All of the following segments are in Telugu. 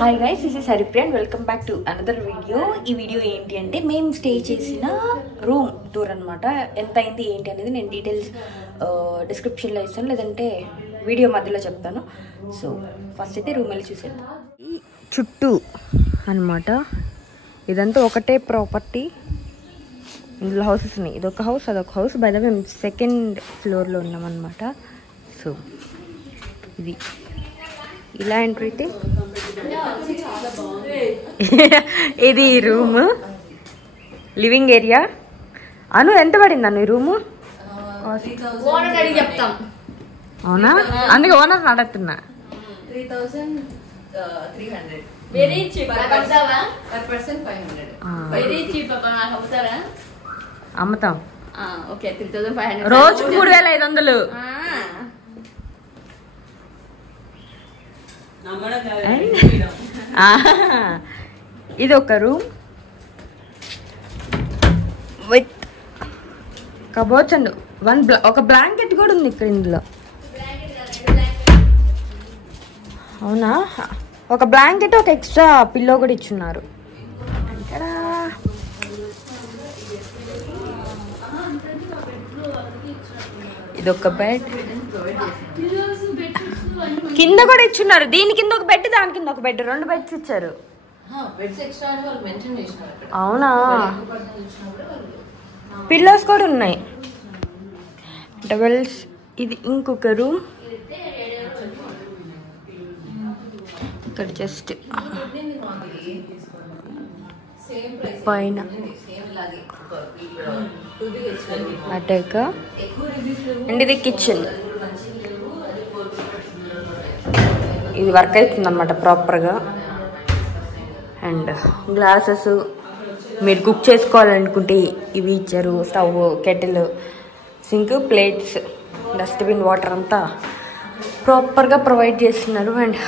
Hi guys, this is Haripriya and welcome back to another video. ఈ వీడియో ఏంటి అంటే మేము స్టే చేసిన రూమ్ టూర్ అనమాట. ఎంత అయింది ఏంటి అనేది నేను డీటెయిల్స్ డిస్క్రిప్షన్లో ఇస్తాను, లేదంటే వీడియో మధ్యలో చెప్తాను. సో ఫస్ట్ అయితే రూమ్ వెళ్ళి చూసేద్దాం. చుట్టూ అనమాట, ఇదంతా ఒకటే ప్రాపర్టీ. ఇందులో హౌసెస్ ఉన్నాయి, ఇదొక హౌస్ అదొక హౌస్. బై ద వే మేము సెకండ్ ఫ్లోర్లో ఉన్నాం అనమాట. సో ఇది ఇలా ఎంట్రీ అయితే ఇది రూమ్, లివింగ్ ఏరియా. అను ఎంత పడింది అను ఈ రూము? అవునా, అందుకే ఓనర్ అడుగుతున్నా. అమ్ముతాం రోజుకు 3500. ఇది ఒక రూమ్ విత్ కబోర్డ్స్ అండ్ ఒక బ్లాంకెట్ కూడా ఉంది ఇక్కడ. ఇందులో అవునా, ఒక బ్లాంకెట్ ఒక ఎక్స్ట్రా పిల్లో కూడా ఇచ్చున్నారు. ఇక్కడ ఇదొక బెడ్, కింద కూడా ఇచ్చున్నారు. దీని కింద ఒక బెడ్, దాని కింద ఒక బెడ్, 2 బెడ్స్ ఇచ్చారు. అవునా, పిల్లోస్ కూడా ఉన్నాయి, డబల్స్. ఇది ఇంకొక రూమ్. ఇక్కడ జస్ట్ పైన అటాక్ అండ్ ఇది కిచెన్. ఇది వర్క్ అవుతుంది అన్నమాట ప్రాపర్గా. అండ్ గ్లాసెస్, మీరు కుక్ చేసుకోవాలనుకుంటే ఇవి ఇచ్చారు. Stove, kettle, sink, plates, dustbin, water అంతా ప్రాపర్గా ప్రొవైడ్ చేస్తున్నారు. అండ్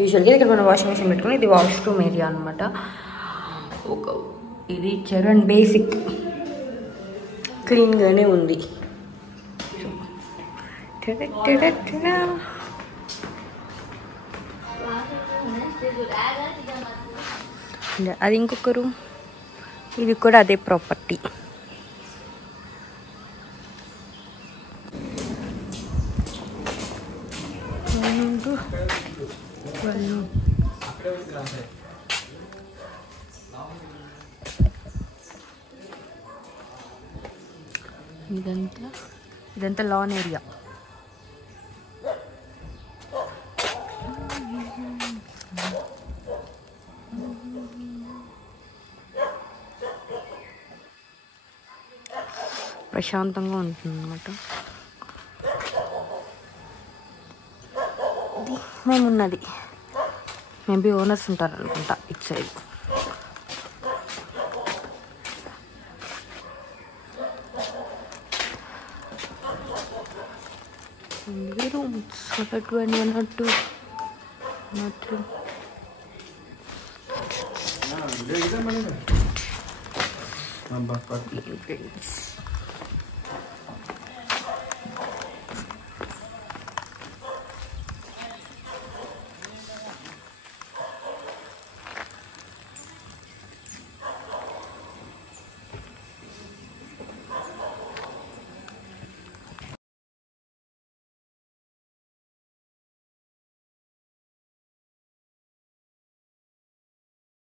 యూజువల్గా ఇక్కడ మనం వాషింగ్ మెషిన్ పెట్టుకుని, ఇది వాష్రూమ్ ఏరియా అనమాట. ఒక ఇది ఇచ్చారు అండ్ బేసిక్ క్లీన్గానే ఉంది. అది ఇంకొక రూమ్. ఇది కూడా అదే ప్రాపర్టీ. ఇదంతా లాన్ ఏరియా. ప్రశాంతంగా ఉంటుంది అన్నమాట. ఇది మేమున్నది, మేబీ ఓనర్స్ ఉంటారు అనుకుంటా ఇటు సైడ్. Rooms 1 or 2, not 3.